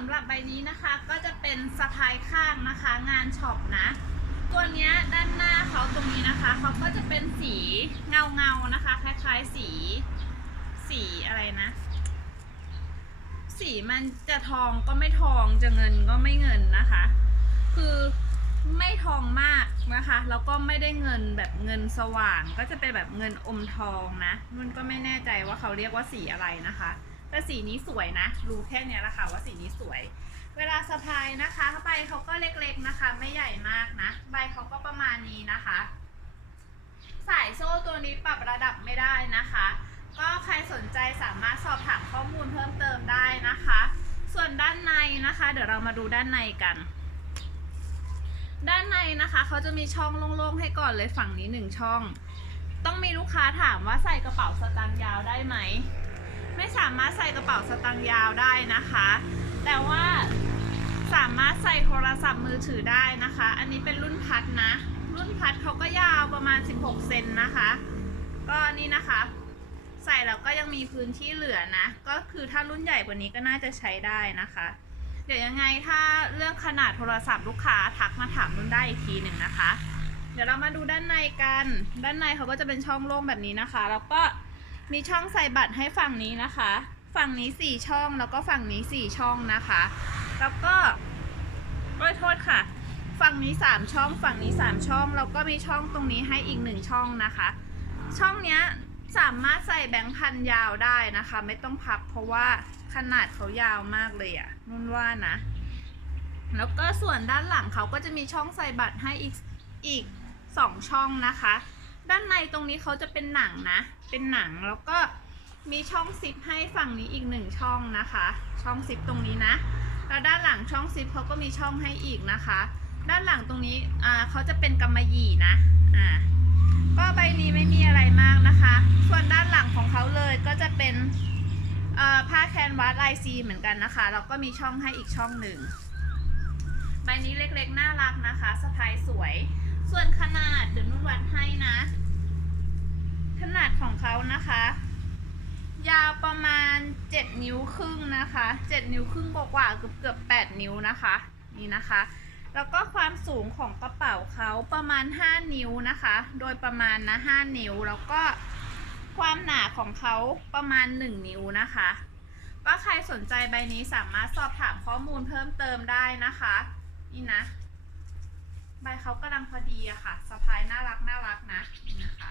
ำหรับใบนี้นะคะก็จะเป็นสะพายข้างนะคะ งานช็อปนะ ตัวเนี้ยด้านหน้าเขาตรงนี้นะคะเขาก็จะเป็นสีเงาเงาๆนะคะคล้ายๆสี สีอะไรนะ สีมันจะทองก็ไม่ทองจะเงินก็ไม่เงินนะคะ คือไม่ทองมากนะคะแล้วก็ไม่ได้เงินแบบเงินสว่าง ก็จะเป็นแบบเงินอมทองนะนุ่นก็ไม่แน่ใจว่าเขาเรียกว่าสีอะไรนะคะ แต่สีนี้สวยนะ รู้แค่เนี้ยแหละค่ะว่าสีนี้สวย เวลาสะพายนะคะใบเขาก็เล็กๆนะคะ ไม่ใหญ่มากนะ ใบเขาก็ประมาณนี้นะคะ สายโซ่ตัวนี้ปรับระดับไม่ได้นะคะ ก็ใครสนใจสามารถสอบถามข้อมูลเพิ่มเติมได้นะคะ ส่วนด้านในนะคะ เดี๋ยวเรามาดูด้านในกัน ด้านในนะคะเขาจะมีช่องโล่งๆให้ก่อนเลยฝั่งนี้หนึ่งช่อง ต้องมีลูกค้าถามว่าใส่กระเป๋าสตางค์ยาวได้ไหม ไม่สามารถใส่กระเป๋าสตางค์ยาวได้นะคะ แต่ว่าสามารถใส่โทรศัพท์มือถือได้นะคะ อันนี้เป็นรุ่นพัดนะ รุ่นพัดเขาก็ยาวประมาณ 16 เซนนะคะ ก็นี่นะคะ ใส่แล้วก็ยังมีพื้นที่เหลือนะ ก็คือถ้ารุ่นใหญ่กว่านี้ก็น่าจะใช้ได้นะคะ เดี๋ยวยังไงถ้าเรื่องขนาดโทรศัพท์ลูกค้าทักมาถามนุ่นได้อีกทีหนึ่งนะคะ เดี๋ยวเรามาดูด้านในกัน ด้านในเขาก็จะเป็นช่องโล่งแบบนี้นะคะ แล้วก็ มีช่องใส่บัตรให้ฝั่งนี้นะคะ ฝั่งนี้สี่ช่องแล้วก็ฝั่งนี้สี่ช่องนะคะ แล้วก็โอ้ยโทษค่ะ ฝั่งนี้สามช่อง ฝั่งนี้สามช่อง แล้วก็มีช่องตรงนี้ให้อีกหนึ่งช่องนะคะ ช่องเนี้ยสามารถใส่แบงค์พันยาวได้นะคะ ไม่ต้องพับเพราะว่าขนาดเขายาวมากเลยอะนุ่นว่านะ แล้วก็ส่วนด้านหลังเขาก็จะมีช่องใส่บัตรให้อีกอีกสองช่องนะคะ ด้านในตรงนี้เขาจะเป็นหนังนะ เป็นหนังแล้วก็มีช่องซิปให้ฝั่งนี้อีกหนึ่งช่องนะคะ ช่องซิปตรงนี้นะ แล้วด้านหลังช่องซิปเขาก็มีช่องให้อีกนะคะ ด้านหลังตรงนี้อ่าเขาจะเป็นกำมะหยี่นะ อ่า ก็ใบนี้ไม่มีอะไรมากนะคะ ส่วนด้านหลังของเขาเลยก็จะเป็นผ้าแคนวาสลายซีเหมือนกันนะคะ แล้วก็มีช่องให้อีกช่องหนึ่ง ใบนี้เล็กๆ น่ารักนะคะสะพายสวย ส่วนขนาดเดี๋ยวนุ่นวัดให้นะ ขนาดของเขานะคะ ยาวประมาณ 7 นิ้วครึ่งนะคะ 7 นิ้วครึ่งกว่าๆเกือบเกือบ8นิ้วนะคะ นี่นะคะ แล้วก็ความสูงของกระเป๋าเขาประมาณ 5 นิ้วนะคะ โดยประมาณนะ 5 นิ้ว แล้วก็ความหนาของเขาประมาณ 1 นิ้วนะคะ ก็ใครสนใจใบนี้สามารถสอบถามข้อมูลเพิ่มเติมได้นะคะ นี่นะ ใบเขากำลังพอดีอะค่ะสะพายน่ารักน่ารักนะนี่นะคะ